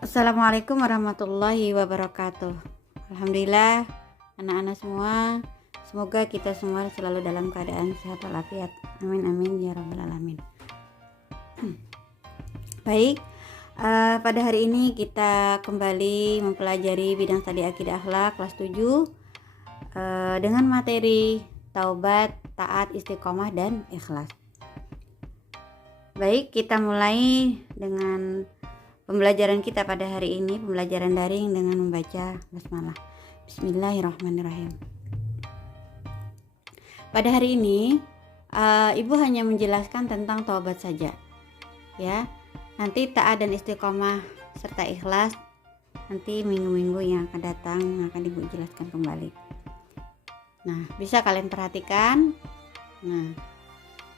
Assalamualaikum warahmatullahi wabarakatuh. Alhamdulillah, anak-anak semua, semoga kita semua selalu dalam keadaan sehat walafiat. Amin amin ya rabbal alamin. Baik, pada hari ini kita kembali mempelajari bidang studi akidah akhlak kelas 7 dengan materi taubat, taat, istiqomah dan ikhlas. Baik, kita mulai dengan pembelajaran kita pada hari ini, pembelajaran daring dengan membaca basmalah. Bismillahirrahmanirrahim. Pada hari ini, Ibu hanya menjelaskan tentang taubat saja. Ya, nanti taat dan istiqomah serta ikhlas nanti minggu-minggu yang akan datang akan Ibu jelaskan kembali. Nah, bisa kalian perhatikan. Nah,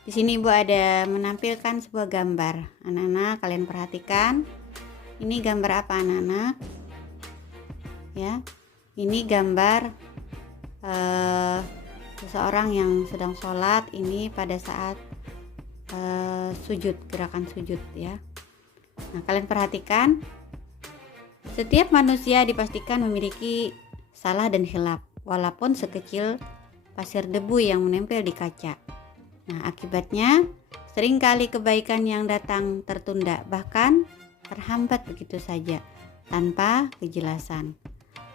di sini Ibu ada menampilkan sebuah gambar. Anak-anak, kalian perhatikan. Ini gambar apa anak-anak? Ya, ini gambar seseorang yang sedang sholat. Ini pada saat sujud, gerakan sujud ya. Nah, kalian perhatikan. Setiap manusia dipastikan memiliki salah dan khilaf, walaupun sekecil pasir debu yang menempel di kaca. Nah, akibatnya seringkali kebaikan yang datang tertunda, bahkan terhambat begitu saja tanpa kejelasan.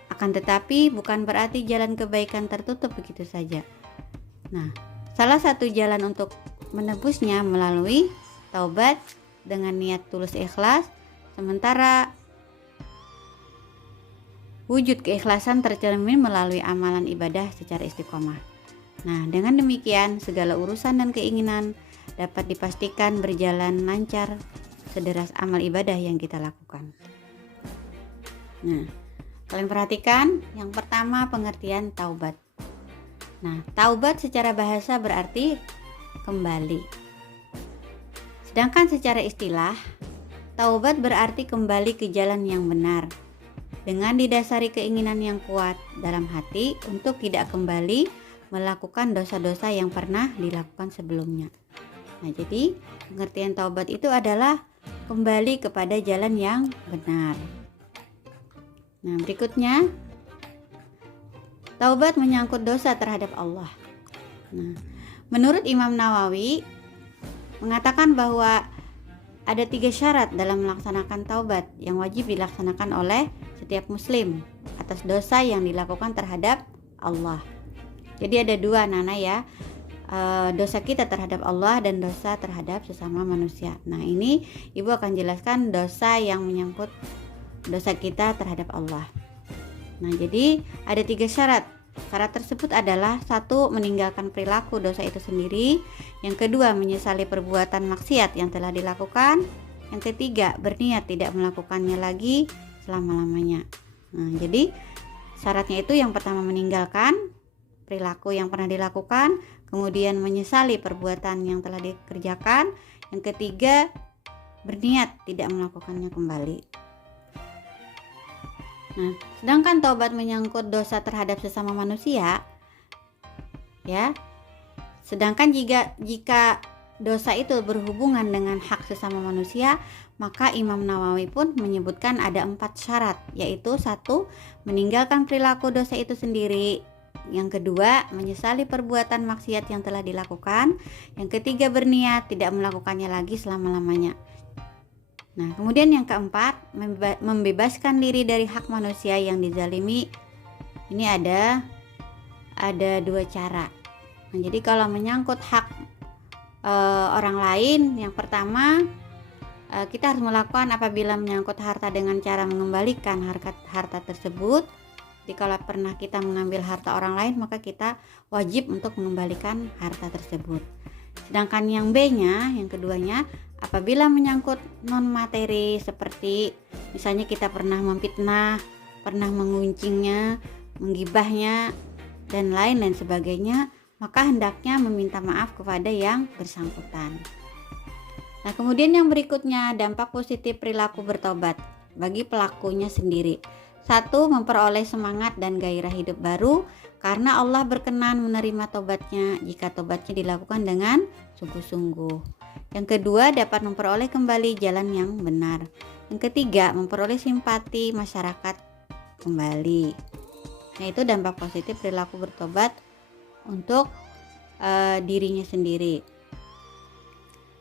Akan tetapi bukan berarti jalan kebaikan tertutup begitu saja. Nah, salah satu jalan untuk menebusnya melalui taubat dengan niat tulus ikhlas, sementara wujud keikhlasan tercermin melalui amalan ibadah secara istiqomah. Nah, dengan demikian segala urusan dan keinginan dapat dipastikan berjalan lancar sederas amal ibadah yang kita lakukan. Nah, kalian perhatikan yang pertama pengertian taubat. Nah, taubat secara bahasa berarti kembali. Sedangkan secara istilah, taubat berarti kembali ke jalan yang benar dengan didasari keinginan yang kuat dalam hati untuk tidak kembali melakukan dosa-dosa yang pernah dilakukan sebelumnya. Nah, jadi pengertian taubat itu adalah kembali kepada jalan yang benar. Nah, berikutnya taubat menyangkut dosa terhadap Allah. Nah, menurut Imam Nawawi mengatakan bahwa ada 3 syarat dalam melaksanakan taubat yang wajib dilaksanakan oleh setiap muslim atas dosa yang dilakukan terhadap Allah. Jadi ada 2 Nana ya, dosa kita terhadap Allah dan dosa terhadap sesama manusia. Nah, ini Ibu akan jelaskan dosa yang menyangkut dosa kita terhadap Allah. Nah, jadi ada 3 syarat. Syarat tersebut adalah 1. Meninggalkan perilaku dosa itu sendiri. Yang kedua, menyesali perbuatan maksiat yang telah dilakukan. Yang ketiga, berniat tidak melakukannya lagi selama-lamanya. Nah, jadi syaratnya itu yang pertama meninggalkan perilaku yang pernah dilakukan, kemudian menyesali perbuatan yang telah dikerjakan, yang ketiga berniat tidak melakukannya kembali. Nah, sedangkan taubat menyangkut dosa terhadap sesama manusia, ya. Sedangkan jika dosa itu berhubungan dengan hak sesama manusia, maka Imam Nawawi pun menyebutkan ada 4 syarat, yaitu 1. Meninggalkan perilaku dosa itu sendiri. Yang kedua, menyesali perbuatan maksiat yang telah dilakukan. Yang ketiga, berniat tidak melakukannya lagi selama-lamanya. Nah, kemudian yang keempat, membebaskan diri dari hak manusia yang dizalimi. Ini ada 2 cara. Nah, jadi kalau menyangkut hak orang lain, yang pertama kita harus melakukan apabila menyangkut harta dengan cara mengembalikan harta tersebut. Jadi kalau pernah kita mengambil harta orang lain, maka kita wajib untuk mengembalikan harta tersebut. Sedangkan yang B-nya, yang keduanya, apabila menyangkut non-materi seperti misalnya kita pernah memfitnah, pernah menguncingnya, menggibahnya, dan lain sebagainya, maka hendaknya meminta maaf kepada yang bersangkutan. Nah, kemudian yang berikutnya, dampak positif perilaku bertobat bagi pelakunya sendiri. 1. Memperoleh semangat dan gairah hidup baru karena Allah berkenan menerima tobatnya jika tobatnya dilakukan dengan sungguh-sungguh. Yang kedua, dapat memperoleh kembali jalan yang benar. Yang ketiga, memperoleh simpati masyarakat kembali. Nah, itu dampak positif perilaku bertobat untuk dirinya sendiri.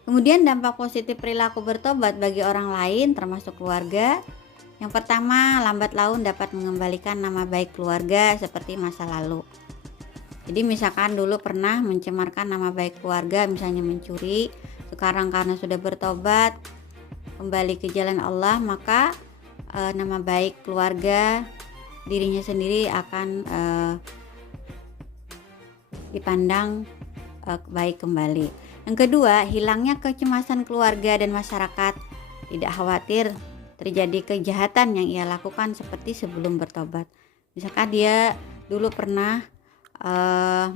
Kemudian dampak positif perilaku bertobat bagi orang lain termasuk keluarga. Yang pertama, lambat laun dapat mengembalikan nama baik keluarga seperti masa lalu. Jadi misalkan dulu pernah mencemarkan nama baik keluarga, misalnya mencuri, sekarang karena sudah bertobat, kembali ke jalan Allah, maka nama baik keluarga, dirinya sendiri akan dipandang baik kembali. Yang kedua, hilangnya kecemasan keluarga dan masyarakat, tidak khawatir terjadi kejahatan yang ia lakukan seperti sebelum bertobat. Misalkan dia dulu pernah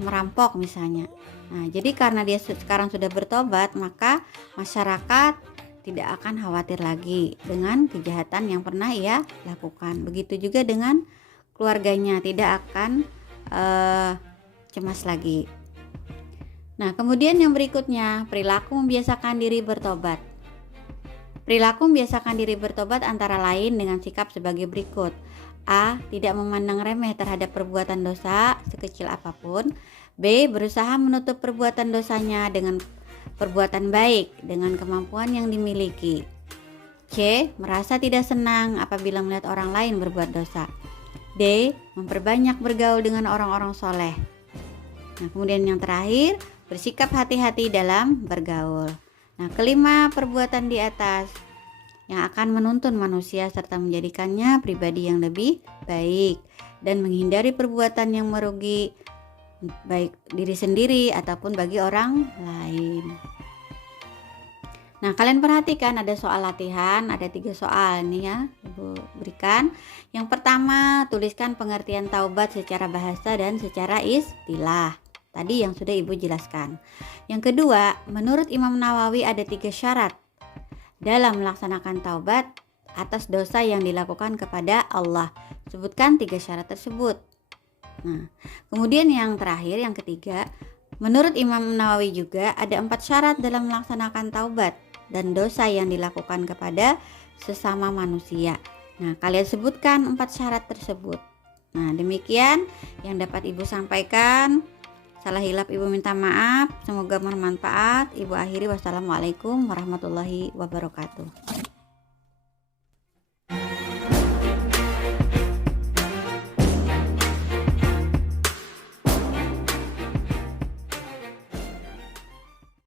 merampok misalnya. Nah, jadi karena dia sekarang sudah bertobat, maka masyarakat tidak akan khawatir lagi dengan kejahatan yang pernah ia lakukan. Begitu juga dengan keluarganya, tidak akan cemas lagi. Nah, kemudian yang berikutnya, perilaku membiasakan diri bertobat. Perilaku membiasakan diri bertobat antara lain dengan sikap sebagai berikut. A. Tidak memandang remeh terhadap perbuatan dosa sekecil apapun. B. Berusaha menutup perbuatan dosanya dengan perbuatan baik dengan kemampuan yang dimiliki. C. Merasa tidak senang apabila melihat orang lain berbuat dosa. D. Memperbanyak bergaul dengan orang-orang soleh. Nah, kemudian yang terakhir, bersikap hati-hati dalam bergaul. Nah, kelima perbuatan di atas yang akan menuntun manusia serta menjadikannya pribadi yang lebih baik dan menghindari perbuatan yang merugi baik diri sendiri ataupun bagi orang lain. Nah, kalian perhatikan ada soal latihan, ada 3 soal nih ya, Ibu berikan. Yang pertama, tuliskan pengertian taubat secara bahasa dan secara istilah. Tadi yang sudah Ibu jelaskan. Yang kedua, menurut Imam Nawawi ada 3 syarat dalam melaksanakan taubat atas dosa yang dilakukan kepada Allah. Sebutkan 3 syarat tersebut. Nah, kemudian yang terakhir, yang ketiga, menurut Imam Nawawi juga ada 4 syarat dalam melaksanakan taubat dan dosa yang dilakukan kepada sesama manusia. Nah, kalian sebutkan 4 syarat tersebut. Nah, demikian yang dapat Ibu sampaikan. Salah hilaf Ibu minta maaf. Semoga bermanfaat. Ibu akhiri, wassalamualaikum warahmatullahi wabarakatuh.